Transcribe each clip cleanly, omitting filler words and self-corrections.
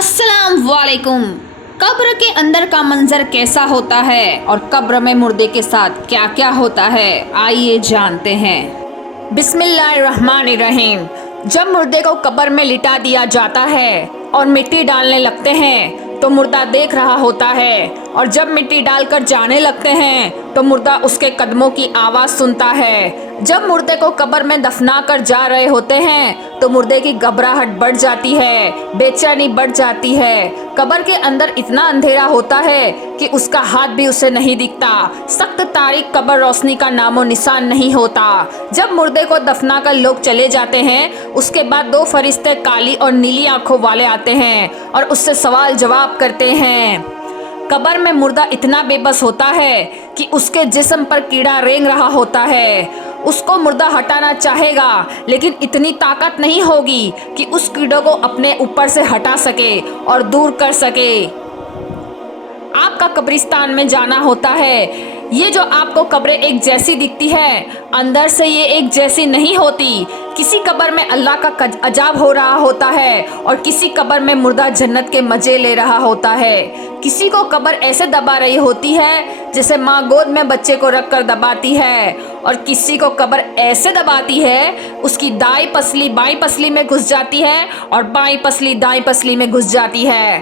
अस्सलाम वालेकुम। कब्र के अंदर का मंजर कैसा होता है और कब्र में मुर्दे के साथ क्या क्या होता है, आइए जानते हैं। बिस्मिल्लाहिर्रहमानिर्रहीम। जब मुर्दे को कब्र में लिटा दिया जाता है और मिट्टी डालने लगते हैं तो मुर्दा देख रहा होता है, और जब मिट्टी डालकर जाने लगते हैं तो मुर्दा उसके कदमों की आवाज़ सुनता है। जब मुर्दे को कब्र में दफना कर जा रहे होते हैं तो मुर्दे की घबराहट बढ़ जाती है, बेचैनी बढ़ जाती है। कब्र के अंदर इतना अंधेरा होता है कि उसका हाथ भी उसे नहीं दिखता। सख्त तारीक कब्र, रोशनी का नामो निशान नहीं होता। जब मुर्दे को दफना कर लोग चले जाते हैं, उसके बाद दो फरिश्ते काली और नीली आंखों वाले आते हैं और उससे सवाल जवाब करते हैं। कब्र में मुर्दा इतना बेबस होता है कि उसके जिस्म पर कीड़ा रेंग रहा होता है। उसको मुर्दा हटाना चाहेगा, लेकिन इतनी ताकत नहीं होगी कि उस कीड़ों को अपने ऊपर से हटा सके और दूर कर सके। आपका कब्रिस्तान में जाना होता है। ये जो आपको कब्रें एक जैसी दिखती है, अंदर से ये एक जैसी नहीं होती। किसी कब्र में अल्लाह का अजाब हो रहा होता है और किसी कब्र में मुर्दा जन्नत के मजे ले रहा होता है। किसी को कब्र ऐसे दबा रही होती है जैसे माँ गोद में बच्चे को रख कर दबाती है, और किसी को कब्र ऐसे दबाती है उसकी दाई पसली बाई पसली में घुस जाती है और बाई पसली दाई पसली में घुस जाती है।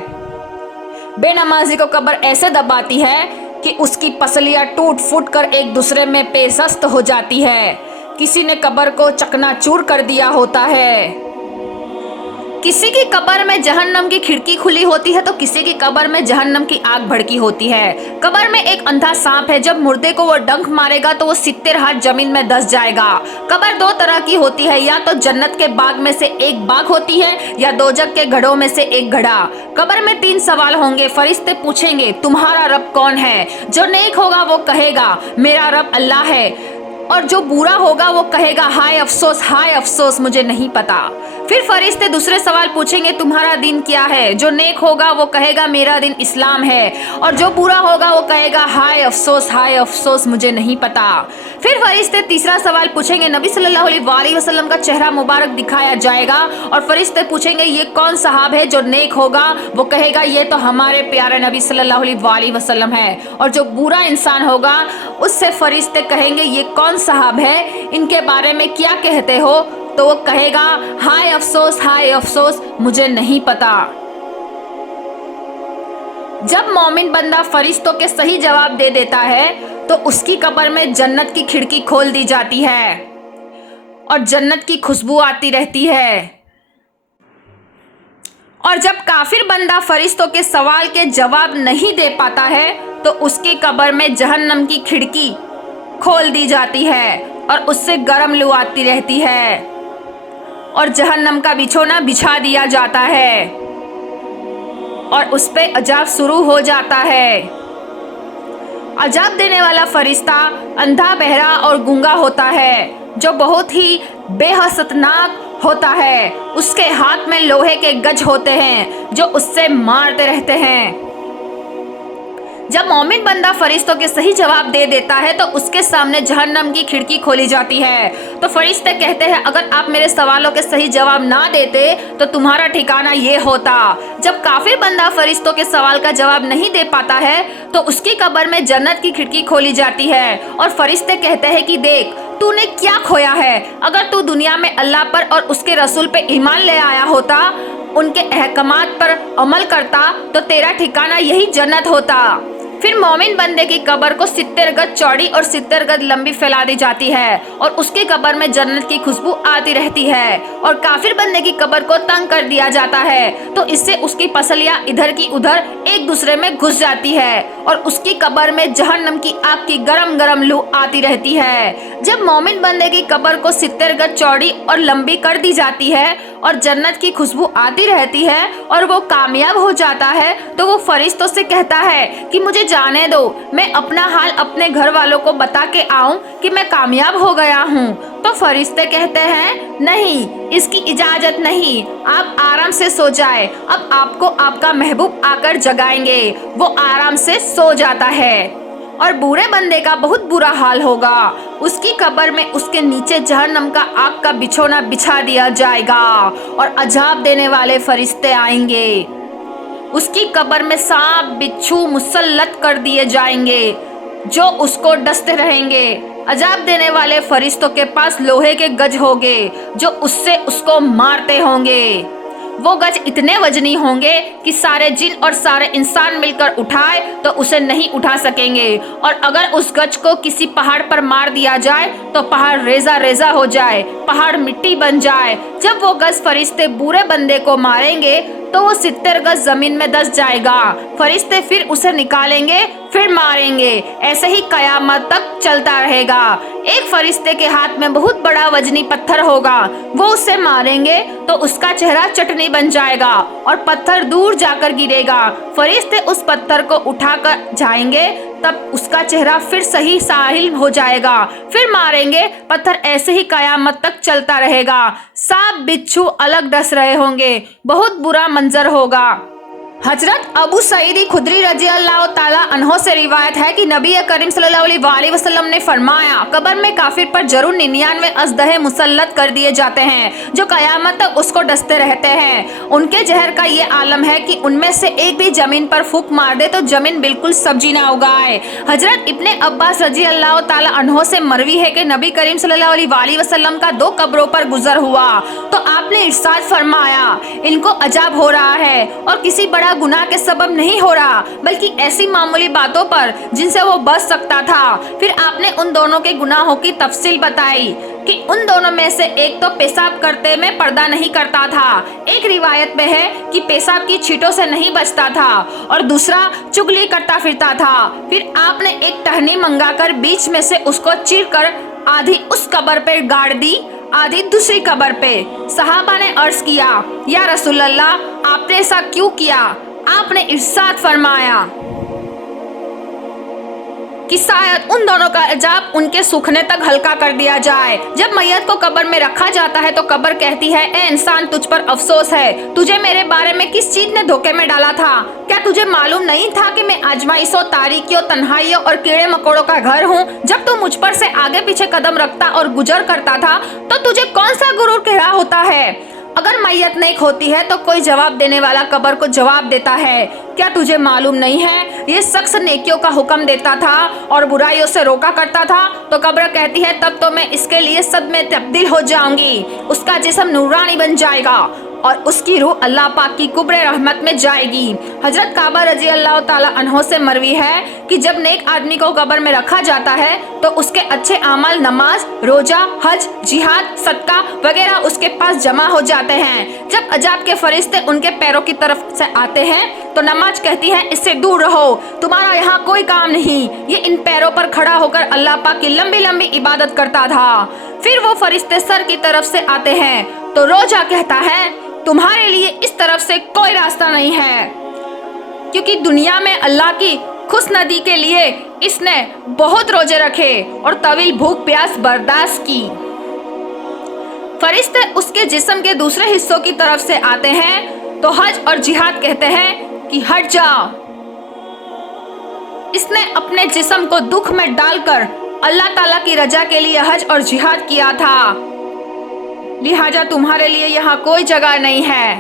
बेनमाजी को कब्र ऐसे दबाती है कि उसकी पसलियाँ टूट फूट कर एक दूसरे में पेशस्त हो जाती है। किसी ने कब्र को चकनाचूर कर दिया होता है। किसी की कब्र में जहन्नम की खिड़की खुली होती है तो किसी की कब्र में जहन्नम की आग भड़की होती है। कब्र में एक अंधा सांप है, जब मुर्दे को वो डंक मारेगा तो वो 70 हाथ जमीन में धंस जाएगा। कब्र दो तरह की होती है, या तो जन्नत के बाग में से एक बाग होती है या दोजख के घड़ों में से एक घड़ा। कब्र में 3 सवाल होंगे। फरिश्ते पूछेंगे तुम्हारा रब कौन है। जो नेक होगा वो कहेगा मेरा रब अल्लाह है, और जो बुरा होगा वो कहेगा हाय अफसोस मुझे नहीं पता। फिर फरिश्ते दूसरे सवाल पूछेंगे तुम्हारा दिन क्या है। जो नेक होगा वो कहेगा मेरा दिन इस्लाम है, और जो बुरा होगा वो कहेगा हाय अफसोस मुझे नहीं पता। फिर फरिश्ते तीसरा सवाल पूछेंगे। नबी सल्लल्लाहु अलैहि वसल्लम का चेहरा मुबारक दिखाया जाएगा और फरिश्ते पूछेंगे ये कौन सहाब है। जो नेक होगा वो कहेगा ये तो हमारे प्यारे नबी सल्लल्लाहु अलैहि वसल्लम है, और जो बुरा इंसान होगा उससे फरिश्ते कहेंगे ये कौन सहाब है, इनके बारे में क्या कहते हो। तो वो कहेगा हाय अफसोस मुझे नहीं पता। जब मोमिन बंदा फरिश्तों के सही जवाब दे देता है तो उसकी कब्र में जन्नत की खिड़की खोल दी जाती है और जन्नत की खुशबू आती रहती है। और जब काफिर बंदा फरिश्तों के सवाल के जवाब नहीं दे पाता है तो उसकी कब्र में जहन्नम की खिड़की खोल दी जाती है और उससे गर्म लू आती रहती है और जहन्नम का बिछोना बिछा दिया जाता है और उस पे अजाब शुरू हो जाता है। अजाब देने वाला फरिश्ता अंधा, बहरा और गूंगा होता है, जो बहुत ही बेहसतनाक होता है। उसके हाथ में लोहे के गज होते हैं जो उससे मारते रहते हैं। जब मोमिन बंदा फरिश्तों के सही जवाब दे देता है तो उसके सामने जहन्नम की खिड़की खोली जाती है। तो फरिश्ते कहते हैं अगर आप मेरे सवालों के सही जवाब ना देते तो तुम्हारा ठिकाना ये होता। जब काफिर बंदा फरिश्तों के सवाल का जवाब नहीं दे पाता है तो उसकी कब्र में जन्नत की खिड़की खोली जाती है और फरिश्ते कहते हैं कि देख तूने क्या खोया है। अगर तू दुनिया में अल्लाह पर और उसके रसूल पे ईमान ले आया होता, उनके अहकामात पर अमल करता, तो तेरा ठिकाना यही जन्नत होता। फिर मोमिन बंदे की कब्र को 70 गज चौड़ी और 70 गज लंबी फैला दी जाती है और उसकी कब्र में जन्नत की खुशबू आती रहती है। और काफिर बंदे की कब्र को तंग कर दिया जाता है तो इससे उसकी पसलियां इधर की उधर एक दूसरे में घुस जाती है और उसकी कब्र में जहन्नम की आग की गरम गरम लू आती रहती है। जब मोमिन बंदे की कब्र को 70 गज चौड़ी और लंबी कर दी जाती है और जन्नत की खुशबू आती रहती है और वो कामयाब हो जाता है तो वो फरिश्तों से कहता है कि मुझे जाने दो, मैं अपना हाल अपने घर वालों को बता के आऊं कि मैं कामयाब हो गया हूं। तो फरिश्ते कहते हैं नहीं, इसकी इजाजत नहीं, आप आराम से सो जाए, अब आपको आपका महबूब आकर जगाएंगे। वो आराम से सो जाता है और बुरे बंदे का बहुत बुरा हाल होगा। उसकी कब्र में उसके नीचे जहन्नम का आग का बिछोना बिछा दिया जाएगा और अजाब देने वाले फरिश्ते आएंगे اس کی قبر میں سانپ بچھو مسلط کر دیے جائیں گے جو اس کو ڈستے رہیں گے۔ عذاب دینے والے فرشتوں کے پاس لوہے کے گج ہوں گے جو اس سے اس کو مارتے ہوں گے۔ وہ گج اتنے وزنی ہوں گے کہ سارے جن اور سارے انسان مل کر اٹھائے تو اسے نہیں اٹھا سکیں گے، اور اگر اس گج کو کسی پہاڑ پر مار دیا جائے تو پہاڑ ریزہ ریزہ ہو جائے، پہاڑ مٹی بن جائے۔ جب وہ گج فرشتے برے بندے کو ماریں گے تو وہ 70 گز زمین میں دس جائے گا۔ فرشتے پھر اسے نکالیں گے، پھر ماریں گے، ایسے ہی قیامت تک چلتا رہے گا۔ ایک فرشتے کے ہاتھ میں بہت بڑا وزنی پتھر ہوگا، وہ اسے ماریں گے تو اس کا چہرہ چٹنی بن جائے گا اور پتھر دور جا کر گرے گا۔ فرشتے اس پتھر کو اٹھا کر جائیں گے، تب اس کا چہرہ پھر صحیح ساحل ہو جائے گا، پھر ماریں گے، پتھر ایسے ہی قیامت تک چلتا رہے گا۔ سانپ بچھو الگ ڈس رہے ہوں گے، بہت برا منظر ہوگا۔ حضرت ابو سعید خدری رضی اللہ تعالیٰ عنہ سے روایت ہے کہ نبی کریم صلی اللہ علیہ وسلم نے فرمایا، قبر میں کافر پر ضرور 99 اژدہے مسلط کر دیے جاتے ہیں جو قیامت تک اس کو ڈستے رہتے ہیں۔ ان کے زہر کا یہ عالم ہے کہ ان میں سے ایک بھی زمین پر پھونک مار دے تو زمین بالکل سبزی نہ اگائے۔ حضرت ابن عباس رضی اللہ تعالیٰ عنہ سے مروی ہے کہ نبی کریم صلی اللہ علیہ وسلم کا 2 قبروں پر گزر ہوا تو آپ نے ارشاد فرمایا، ان کو عذاب ہو رہا ہے اور کسی بڑا گناہ کے سبب نہیں ہو رہا بلکہ ایسی معمولی باتوں پر جن سے وہ بچ سکتا تھا۔ پھر آپ نے ان دونوں کے گناہوں کی تفصیل بتائی کہ ان دونوں میں سے ایک تو پیشاب کرتے میں پردہ نہیں کرتا تھا، ایک روایت میں ہے کہ پیشاب کی چھینٹوں سے نہیں بچتا تھا، اور دوسرا چگلی کرتا پھرتا تھا۔ پھر آپ نے ایک ٹہنی منگا کر بیچ میں سے اس کو چیر کر آدھی اس قبر پہ گاڑ دی، آدھی دوسری قبر پہ۔ صحابہ نے عرض کیا، یا رسول اللہ، آپ نے ایسا کیوں کیا؟ آپ نے ارشاد فرمایا کہ شاید ان دونوں کا عذاب ان کے سوکھنے تک ہلکا کر دیا جائے۔ جب میت کو قبر میں رکھا جاتا ہے تو قبر کہتی ہے، اے انسان، تجھ پر افسوس ہے، تجھے میرے بارے میں کس چیز نے دھوکے میں ڈالا تھا؟ کیا تجھے معلوم نہیں تھا کہ میں آزمائشوں، تاریکیوں، تنہائیوں اور کیڑے مکوڑوں کا گھر ہوں؟ جب تو مجھ پر سے آگے پیچھے قدم رکھتا اور گزر کرتا تھا تو تجھے کون سا غرور گھیرا ہوتا ہے؟ اگر میت نیک ہوتی ہے تو کوئی جواب دینے والا قبر کو جواب دیتا ہے، کیا تجھے معلوم نہیں ہے یہ شخص نیکیوں کا حکم دیتا تھا اور برائیوں سے روکا کرتا تھا؟ تو قبر کہتی ہے، تب تو میں اس کے لیے سب میں تبدیل ہو جاؤں گی، اس کا جسم نورانی بن جائے گا اور اس کی روح اللہ پاک کی قبر رحمت میں جائے گی۔ حضرت کعبہ رضی اللہ تعالیٰ عنہ سے مروی ہے کہ جب نیک آدمی کو قبر میں رکھا جاتا ہے تو اس کے اچھے اعمال، نماز، روزہ، حج، جہاد، صدقہ وغیرہ اس کے پاس جمع ہو جاتے ہیں۔ جب عذاب کے فرشتے ان کے پیروں کی طرف سے آتے ہیں تو نماز کہتی ہے، اس سے دور رہو، تمہارا یہاں کوئی کام نہیں۔ یہ ان پیروں پر کھڑا ہو کر اللہ پاک کی لمبی لمبی عبادت کرتا تھا۔ پھر وہ فرشتے سر کی طرف سے آتے ہیں تو روزہ کہتا ہے، تمہارے لیے اس طرف سے کوئی راستہ نہیں ہے، کیونکہ دنیا میں اللہ کی خوشنودی کے لیے اس نے بہت روزے رکھے اور طویل بھوک پیاس برداشت کی۔ فرشتے اس کے جسم کے دوسرے حصوں کی طرف سے آتے ہیں تو حج اور جہاد کہتے ہیں کہ ہٹ جاؤ، اس نے اپنے جسم کو دکھ میں ڈال کر اللہ تعالیٰ کی رضا کے لیے حج اور جہاد کیا تھا، لہٰذا تمہارے لیے یہاں کوئی جگہ نہیں ہے۔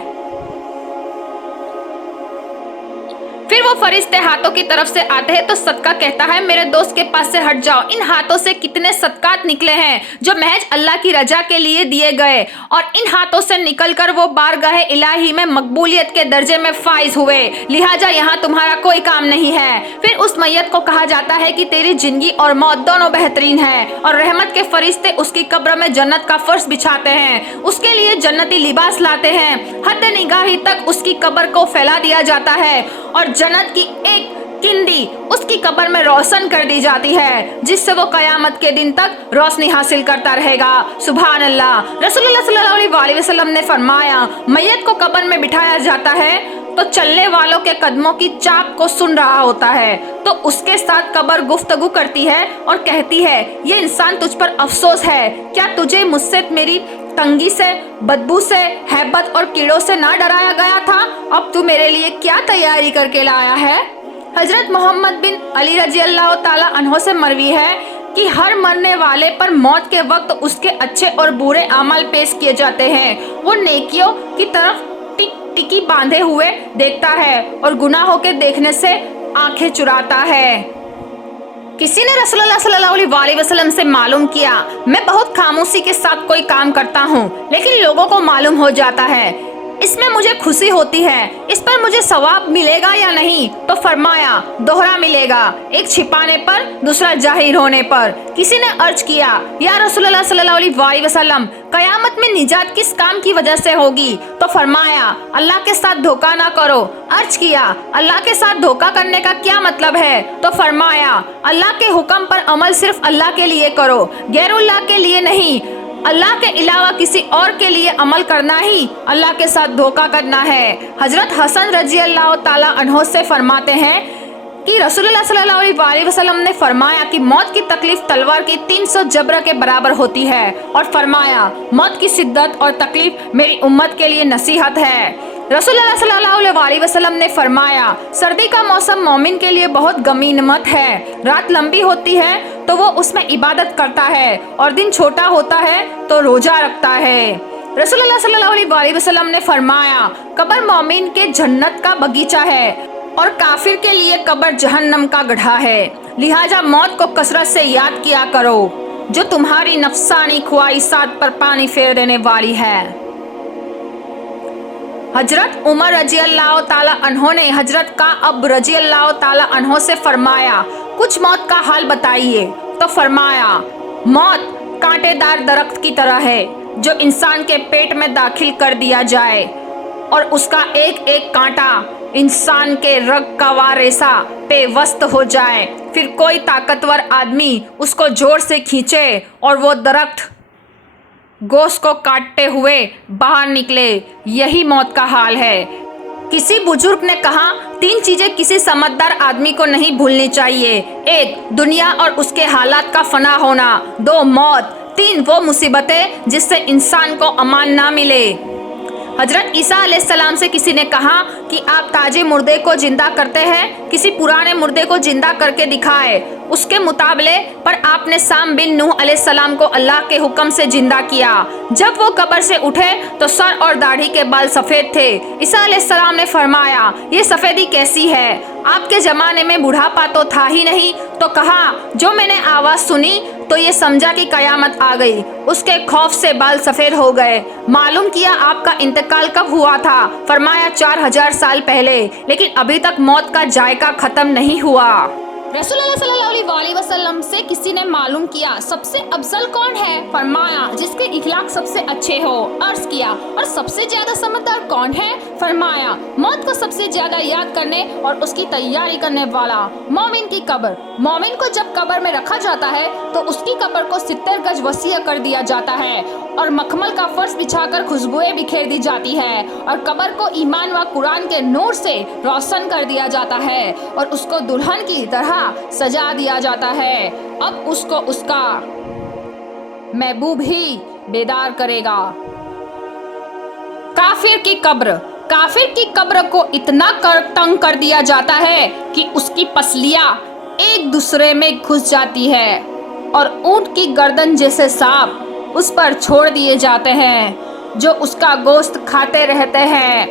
پھر وہ فرشتے ہاتھوں کی طرف سے آتے ہیں تو صدقہ کہتا ہے، میرے دوست کے پاس سے ہٹ جاؤ، ان ہاتھوں سے کتنے صدقات نکلے ہیں جو محض اللہ کی رضا کے لیے دیے گئے، اور ان ہاتھوں سے نکل کر وہ بارگاہ الہی میں مقبولیت کے درجے میں فائز ہوئے، لہٰذا یہاں تمہارا کوئی کام نہیں ہے۔ پھر اس میت کو کہا جاتا ہے کہ تیری زندگی اور موت دونوں بہترین ہے، اور رحمت کے فرشتے اس کی قبر میں جنت کا فرش بچھاتے ہیں، اس کے لیے جنتی لباس لاتے ہیں، حد نگاہی تک اس کی قبر کو پھیلا دیا جاتا ہے، اور جنت کی ایک کنڈی اس کی قبر میں روشن کر دی جاتی ہے جس سے وہ قیامت کے دن تک روشنی حاصل کرتا رہے گا۔ سبحان اللہ۔ رسول اللہ صلی اللہ علیہ وسلم نے فرمایا، میت کو قبر میں بٹھایا جاتا ہے تو چلنے والوں کے قدموں کی چاپ کو سن رہا ہوتا ہے تو اس کے ساتھ قبر گفتگو کرتی ہے اور کہتی ہے، یہ انسان تجھ پر افسوس ہے، کیا تجھے مجھ سے میری تنگی سے، بدبو سے، ہیبت اور کیڑوں سے نہ ڈرایا گیا تھا؟ اب تو میرے لیے کیا تیاری کر کے لایا ہے؟ حضرت محمد بن علی رضی اللہ تعالیٰ عنہ سے مروی ہے کہ ہر مرنے والے پر موت کے وقت اس کے اچھے اور برے اعمال پیش کیے جاتے ہیں، وہ نیکیوں کی طرف ٹک टिकी बांधे हुए देखता है और गुनाहों के देखने से आंखें चुराता है। किसी ने रसूलुल्लाह सल्लल्लाहु अलैहि वसल्लम से मालूम किया, मैं बहुत खामोशी के साथ कोई काम करता हूँ, लेकिन लोगों को मालूम हो जाता है, इसमें मुझे खुशी होती है, इस पर मुझे सवाब मिलेगा या नहीं? तो फरमाया, दोहरा मिलेगा, एक छिपाने पर दूसरा जाहिर होने पर। किसी ने अर्ज किया, या रसूलुल्लाह सल्लल्लाहु अलैहि वसल्लम, कयामत में निजात किस काम की वजह से होगी? तो फरमाया, अल्लाह के साथ धोखा ना करो। अर्ज किया, अल्लाह के साथ धोखा करने का क्या मतलब है? तो फरमाया, अल्लाह के हुक्म पर अमल सिर्फ अल्लाह के लिए करो, गैरुल्लाह के लिए नहीं। अल्लाह के अलावा किसी और के लिए अमल करना ही अल्लाह के साथ धोखा करना है। हजरत हसन रजी अल्लाह ताला अन्हो से फरमाते हैं कि रसूलुल्लाह सल्लल्लाहु अलैहि वसल्लम ने फरमाया कि मौत की तकलीफ तलवार की 300 जबरा के बराबर होती है, और फरमाया, मौत की शिद्दत और तकलीफ मेरी उम्मत के लिए नसीहत है। रसूलुल्लाह सल्लल्लाहु अलैहि वसल्लम ने फरमाया, सर्दी का मौसम मोमिन के लिए बहुत गनीमत है। रात लंबी होती है तो वो उसमें इबादत करता है, और दिन छोटा होता है तो रोजा रखता है। रसूलुल्लाह सल्लल्लाहु अलैहि वसल्लम ने फरमाया, कब्र मोमिन के जन्नत का बगीचा है और काफिर के लिए कब्र जहन्नम का गड्ढा है। लिहाजा मौत को कसरत से याद किया करो, जो तुम्हारी नफसानी ख्वाहिशात पर पानी फेर देने वाली है। हजरत उमर रजी अल्लाह ताला अन्हो ने हजरत काअब रजी अल्लाह ताला अन्हो से फरमाया, कुछ मौत का हाल बताइए। तो फरमाया, मौत कांटेदार दरख्त की तरह है जो इंसान के पेट में दाखिल कर दिया जाए और उसका एक एक कांटा इंसान के रग का वारेसा पे वस्त हो जाए, फिर कोई ताकतवर आदमी उसको जोर से खींचे और वो दरख्त गोश्त को काटते हुए बाहर निकले। यही मौत का हाल है। किसी बुजुर्ग ने कहा, 3 चीजें किसी समझदार आदमी को नहीं भूलनी चाहिए। 1, दुनिया और उसके हालात का फना होना। 2, मौत। 3, वो मुसीबतें जिससे इंसान को अमान ना मिले। हजरत ईसा अलैहिस्सलाम से किसी ने कहा कि आप ताजे मुर्दे को जिंदा करते हैं, किसी पुराने मुर्दे को जिंदा करके दिखाए। उसके मुताबले पर आपने साम बिन नूह अलैहिस्सलाम को अल्लाह के हुक्म से जिंदा किया। जब वो कब्र से उठे तो सर और दाढ़ी के बाल सफ़ेद थे। ईसा अलैहिस्सलाम ने फरमाया, ये सफ़ेदी कैसी है? आपके ज़माने में बुढ़ापा तो था ही नहीं। तो कहा, जो मैंने आवाज़ सुनी तो ये समझा कि कयामत आ गई। उसके खौफ से बाल सफ़ेद हो गए। मालूम किया आपका इंतकाल कब हुआ था? फरमाया 4000 साल पहले, लेकिन अभी तक मौत का जायका ख़त्म नहीं हुआ। रसूलुल्लाह सल्लल्लाहु अलैहि वसल्लम से किसी ने मालूम किया, सबसे अफजल कौन है? फरमाया, जिसके इखलाक सबसे अच्छे हो। अर्ज किया, और सबसे ज्यादा समझदार कौन है? फरमाया, मौत को सबसे ज्यादा याद करने और उसकी तैयारी करने वाला। मोमिन की कब्र। मोमिन को जब कब्र में रखा जाता है तो उसकी कब्र को 70 गज वसीअ कर दिया जाता है और मखमल का फर्श बिछाकर खुशबुएं बिखेर दी जाती है, और कब्र को ईमान व कुरान के नूर से रोशन कर दिया जाता है और उसको दुल्हन की तरह सजा दिया जाता है। अब उसको उसका महबूब ही बेदार करेगा। काफिर की कब्र। काफिर की कब्र को इतना तंग कर दिया जाता है कि उसकी पसलियां एक दूसरे में घुस जाती है और ऊंट की गर्दन जैसे सांप उस पर छोड़ दिए जाते हैं, जो उसका गोश्त खाते रहते हैं,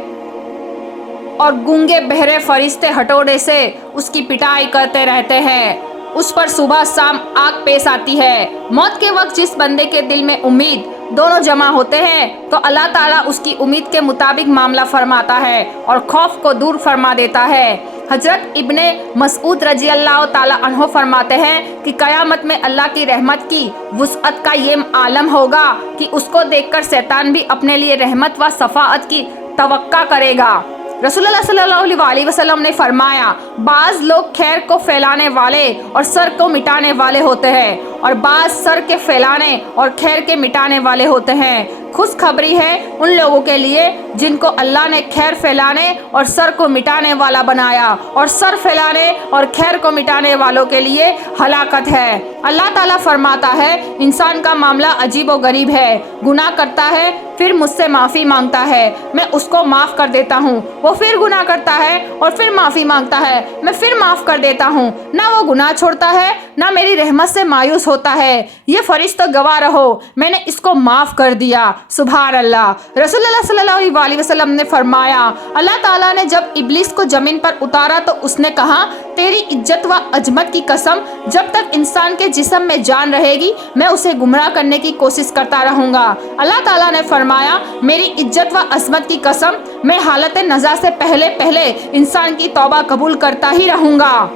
और गूंगे बहरे फरिश्ते हथौड़े से उसकी पिटाई करते रहते हैं। उस पर सुबह शाम आग पेश आती है। मौत के वक्त जिस बंदे के दिल में उम्मीद दोनों जमा होते हैं तो अल्लाह ताला उसकी उम्मीद के मुताबिक मामला फरमाता है और खौफ को दूर फरमा देता है। हजरत इब्ने मसऊद रजी अल्लाह ताला अन्हो फरमाते हैं कि कयामत में अल्लाह की रहमत की वुसअत का ये आलम होगा कि उसको देखकर शैतान भी अपने लिए रहमत व सफ़ाअत की तवक्का करेगा। रसूलुल्लाह सल्लल्लाहु अलैहि वसल्लम ने फरमाया, बाज़ लोग खैर को फैलाने वाले और सर को मिटाने वाले होते हैं, और बाज़ सर के फैलाने और खैर के मिटाने वाले होते हैं। खुशखबरी है उन लोगों के लिए जिनको अल्लाह ने खैर फैलाने और सर को मिटाने वाला बनाया, और सर फैलाने और खैर को मिटाने वालों के लिए हलाकत है। अल्लाह ताला फरमाता है, इंसान का मामला अजीब व गरीब है। गुनाह करता है, फिर मुझसे माफ़ी मांगता है, मैं उसको माफ़ कर देता हूँ। वो फिर गुनाह करता है और फिर माफ़ी मांगता है, मैं फिर माफ़ कर देता हूँ। ना वो गुनाह छोड़ता है, ना मेरी रहमत से मायूस होता है। ये फरिश्ता गवाह रहो, मैंने इसको माफ़ कर दिया। سبحان اللہ۔ رسول اللہ صلی اللہ علیہ وسلم نے فرمایا اللہ تعالیٰ نے جب ابلیس کو زمین پر اتارا تو اس نے کہا تیری عزت و عظمت کی قسم جب تک انسان کے جسم میں جان رہے گی میں اسے گمراہ کرنے کی کوشش کرتا رہوں گا۔ اللہ تعالیٰ نے فرمایا میری عزت و عظمت کی قسم میں حالت نزا سے پہلے انسان کی توبہ قبول کرتا ہی رہوں گا۔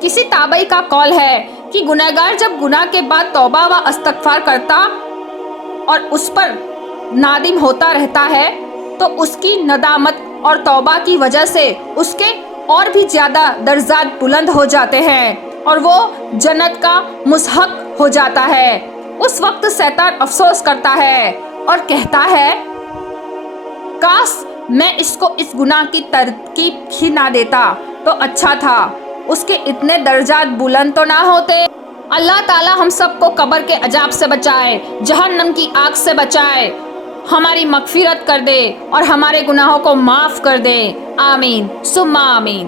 کسی تابعی کا قول ہے کہ گنہگار جب گناہ کے بعد توبہ و استغفار کرتا اور اس پر نادم ہوتا رہتا ہے تو اس کی ندامت اور توبہ کی وجہ سے اس کے اور بھی زیادہ درجات بلند ہو جاتے ہیں اور وہ جنت کا مستحق ہو جاتا ہے۔ اس وقت شیطان افسوس کرتا ہے اور کہتا ہے کاش میں اس کو اس گناہ کی ترکیب ہی نہ دیتا تو اچھا تھا، اس کے اتنے درجات بلند تو نہ ہوتے۔ اللہ تعالی ہم سب کو قبر کے عذاب سے بچائے، جہنم کی آگ سے بچائے، ہماری مغفرت کر دے اور ہمارے گناہوں کو معاف کر دے۔ آمین ثم آمین۔